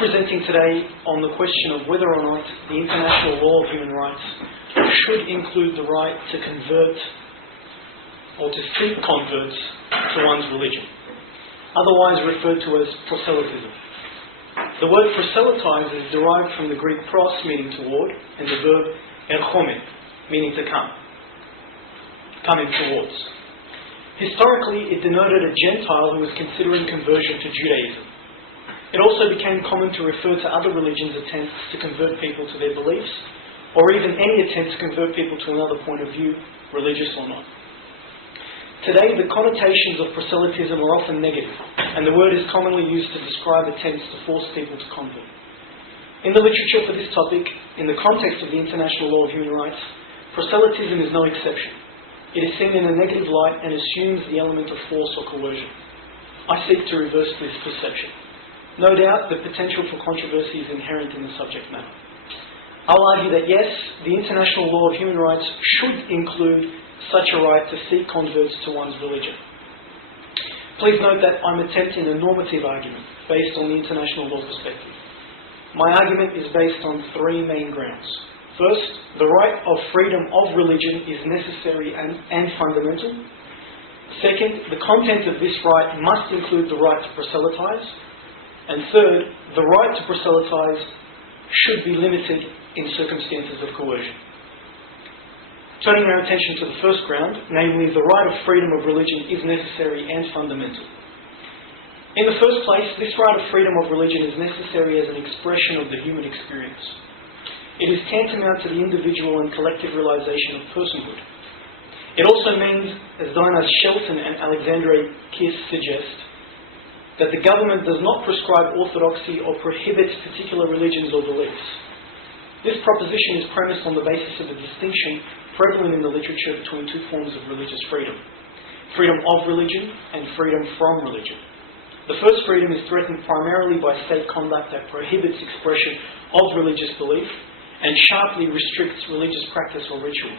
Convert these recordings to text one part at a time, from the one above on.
presenting today on the question of whether or not the international law of human rights should include the right to convert or to seek converts to one's religion, otherwise referred to as proselytism. The word proselytise is derived from the Greek pros, meaning toward, and the verb erchome, meaning to come, coming towards. Historically, it denoted a Gentile who was considering conversion to Judaism. It also became common to refer to other religions' attempts to convert people to their beliefs, or even any attempt to convert people to another point of view, religious or not. Today, the connotations of proselytism are often negative, and the word is commonly used to describe attempts to force people to convert. In the literature for this topic, in the context of the international law of human rights, proselytism is no exception. It is seen in a negative light and assumes the element of force or coercion. I seek to reverse this perception. No doubt, the potential for controversy is inherent in the subject matter. I'll argue that yes, the international law of human rights should include such a right to seek converts to one's religion. Please note that I'm attempting a normative argument based on the international law perspective. My argument is based on three main grounds. First, the right of freedom of religion is necessary and fundamental. Second, the content of this right must include the right to proselytise. And third, the right to proselytise should be limited in circumstances of coercion. Turning our attention to the first ground, namely the right of freedom of religion is necessary and fundamental. In the first place, this right of freedom of religion is necessary as an expression of the human experience. It is tantamount to the individual and collective realisation of personhood. It also means, as Dinah Shelton and Alexandre Kiss suggest, that the government does not prescribe orthodoxy or prohibits particular religions or beliefs. This proposition is premised on the basis of a distinction prevalent in the literature between two forms of religious freedom: freedom of religion and freedom from religion. The first freedom is threatened primarily by state conduct that prohibits expression of religious belief and sharply restricts religious practice or ritual.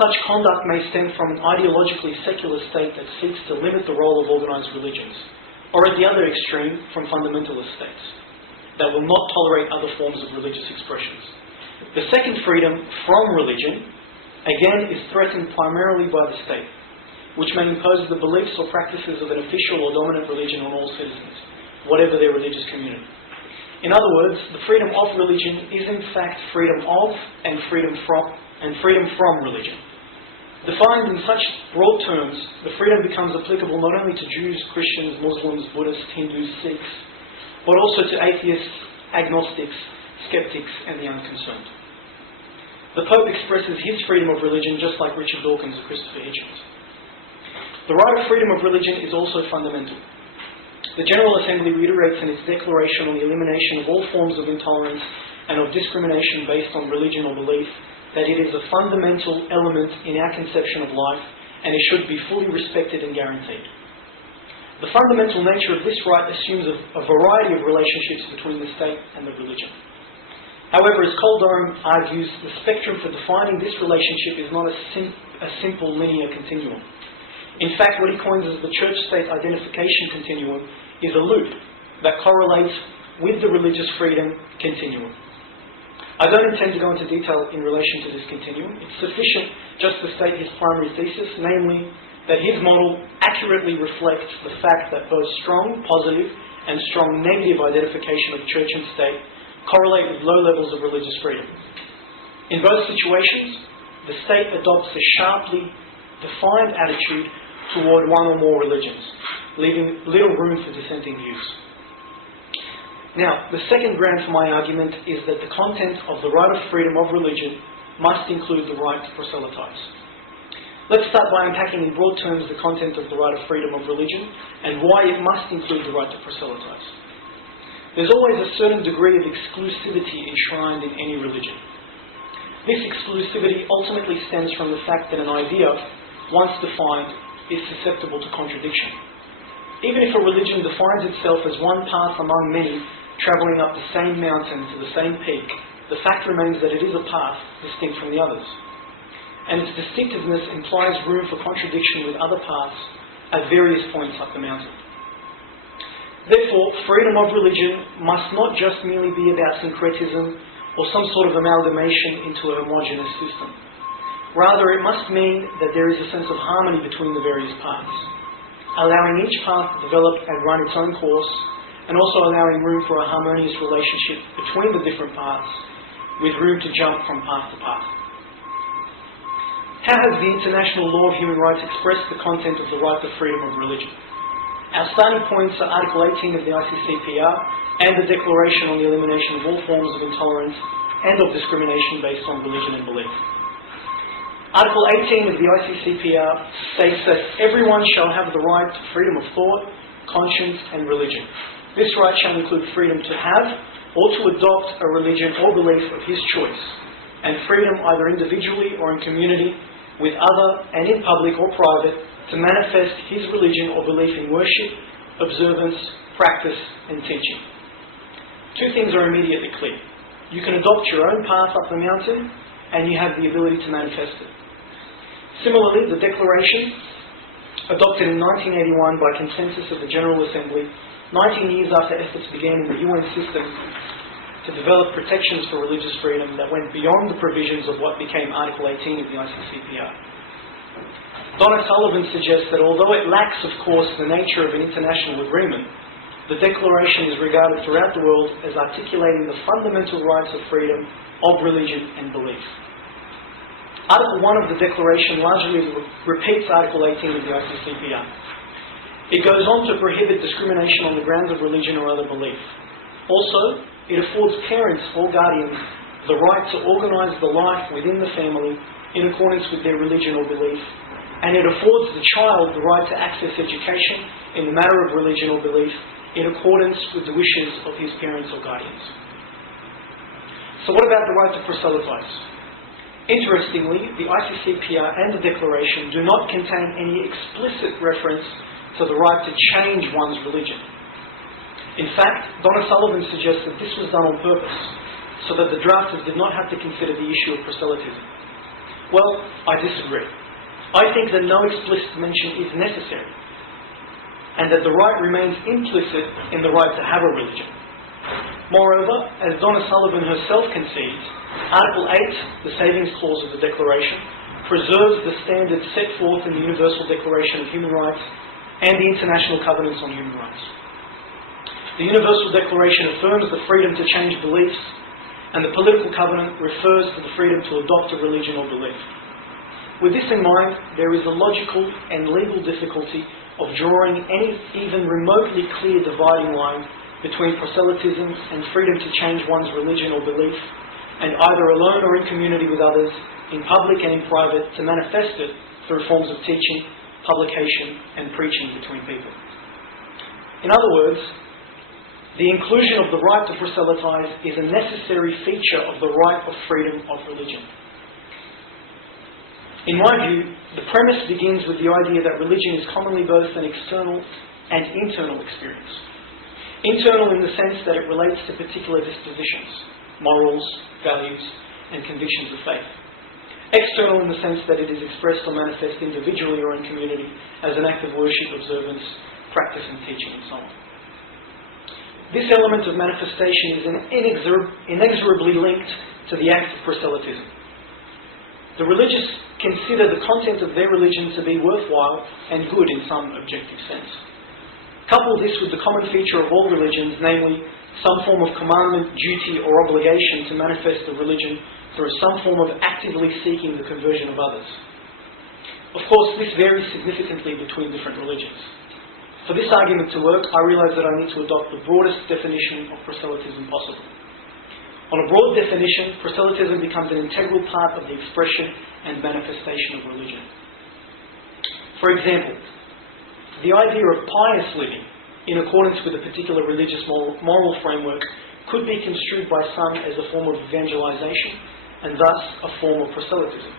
Such conduct may stem from an ideologically secular state that seeks to limit the role of organised religions, or at the other extreme, from fundamentalist states that will not tolerate other forms of religious expressions. The second freedom from religion, again, is threatened primarily by the state, which may impose the beliefs or practices of an official or dominant religion on all citizens, whatever their religious community. In other words, the freedom of religion is in fact freedom of and freedom from religion. Defined in such broad terms, the freedom becomes applicable not only to Jews, Christians, Muslims, Buddhists, Hindus, Sikhs, but also to atheists, agnostics, skeptics, and the unconcerned. The Pope expresses his freedom of religion just like Richard Dawkins or Christopher Hitchens. The right of freedom of religion is also fundamental. The General Assembly reiterates in its declaration on the elimination of all forms of intolerance and of discrimination based on religion or belief that it is a fundamental element in our conception of life and it should be fully respected and guaranteed. The fundamental nature of this right assumes a variety of relationships between the state and the religion. However, as Coldome argues, the spectrum for defining this relationship is not a simple linear continuum. In fact, what he coins as the church-state identification continuum is a loop that correlates with the religious freedom continuum. I don't intend to go into detail in relation to this continuum. It's sufficient just to state his primary thesis, namely that his model accurately reflects the fact that both strong positive and strong negative identification of church and state correlate with low levels of religious freedom. In both situations, the state adopts a sharply defined attitude toward one or more religions, leaving little room for dissenting views. Now, the second ground for my argument is that the content of the right of freedom of religion must include the right to proselytise. Let's start by unpacking in broad terms the content of the right of freedom of religion and why it must include the right to proselytise. There's always a certain degree of exclusivity enshrined in any religion. This exclusivity ultimately stems from the fact that an idea, once defined, is susceptible to contradiction. Even if a religion defines itself as one path among many, travelling up the same mountain to the same peak, the fact remains that it is a path distinct from the others. And its distinctiveness implies room for contradiction with other paths at various points up the mountain. Therefore, freedom of religion must not just merely be about syncretism or some sort of amalgamation into a homogeneous system. Rather, it must mean that there is a sense of harmony between the various paths, allowing each path to develop and run its own course, and also allowing room for a harmonious relationship between the different paths, with room to jump from path to path. How has the international law of human rights expressed the content of the right to freedom of religion? Our starting points are Article 18 of the ICCPR and the Declaration on the Elimination of All Forms of Intolerance and of Discrimination based on Religion and Belief. Article 18 of the ICCPR states that everyone shall have the right to freedom of thought, conscience and religion. This right shall include freedom to have or to adopt a religion or belief of his choice, and freedom either individually or in community with other and in public or private to manifest his religion or belief in worship, observance, practice and teaching. Two things are immediately clear. You can adopt your own path up the mountain and you have the ability to manifest it. Similarly, the Declaration, adopted in 1981 by consensus of the General Assembly, 19 years after efforts began in the UN system to develop protections for religious freedom that went beyond the provisions of what became Article 18 of the ICCPR. Donna Sullivan suggests that although it lacks, of course, the nature of an international agreement, the Declaration is regarded throughout the world as articulating the fundamental rights of freedom of religion and belief. Article 1 of the Declaration largely repeats Article 18 of the ICCPR. It goes on to prohibit discrimination on the grounds of religion or other belief. Also, it affords parents or guardians the right to organise the life within the family in accordance with their religion or belief, and it affords the child the right to access education in the matter of religion or belief in accordance with the wishes of his parents or guardians. So what about the right to proselytise? Interestingly, the ICCPR and the Declaration do not contain any explicit reference to the right to change one's religion. In fact, Donna Sullivan suggests that this was done on purpose, so that the drafters did not have to consider the issue of proselytism. Well, I disagree. I think that no explicit mention is necessary, and that the right remains implicit in the right to have a religion. Moreover, as Donna Sullivan herself concedes, Article 8, the Savings Clause of the Declaration, preserves the standards set forth in the Universal Declaration of Human Rights and the International Covenants on Human Rights. The Universal Declaration affirms the freedom to change beliefs, and the Political Covenant refers to the freedom to adopt a religion or belief. With this in mind, there is a logical and legal difficulty of drawing any even remotely clear dividing line between proselytism and freedom to change one's religion or belief, and either alone or in community with others, in public and in private, to manifest it through forms of teaching, publication and preaching between people. In other words, the inclusion of the right to proselytise is a necessary feature of the right of freedom of religion. In my view, the premise begins with the idea that religion is commonly both an external and internal experience. Internal in the sense that it relates to particular dispositions, morals, values, and convictions of faith. External in the sense that it is expressed or manifest individually or in community as an act of worship, observance, practice and teaching and so on. This element of manifestation is inexorably linked to the act of proselytism. The religious consider the content of their religion to be worthwhile and good in some objective sense. Couple this with the common feature of all religions, namely some form of commandment, duty or obligation to manifest the religion through some form of actively seeking the conversion of others. Of course, this varies significantly between different religions. For this argument to work, I realise that I need to adopt the broadest definition of proselytism possible. On a broad definition, proselytism becomes an integral part of the expression and manifestation of religion. For example, the idea of pious living in accordance with a particular religious moral framework could be construed by some as a form of evangelization and thus a form of proselytism.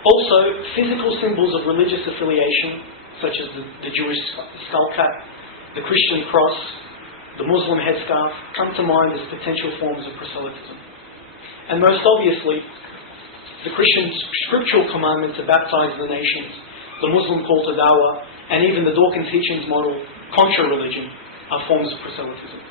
Also, physical symbols of religious affiliation, such as the Jewish skull cap, the Christian cross, the Muslim headscarf, come to mind as potential forms of proselytism. And most obviously, the Christian scriptural commandment to baptize the nations, the Muslim call to dawah, and even the Dawkins-Hitchens model, contra-religion, are forms of proselytism.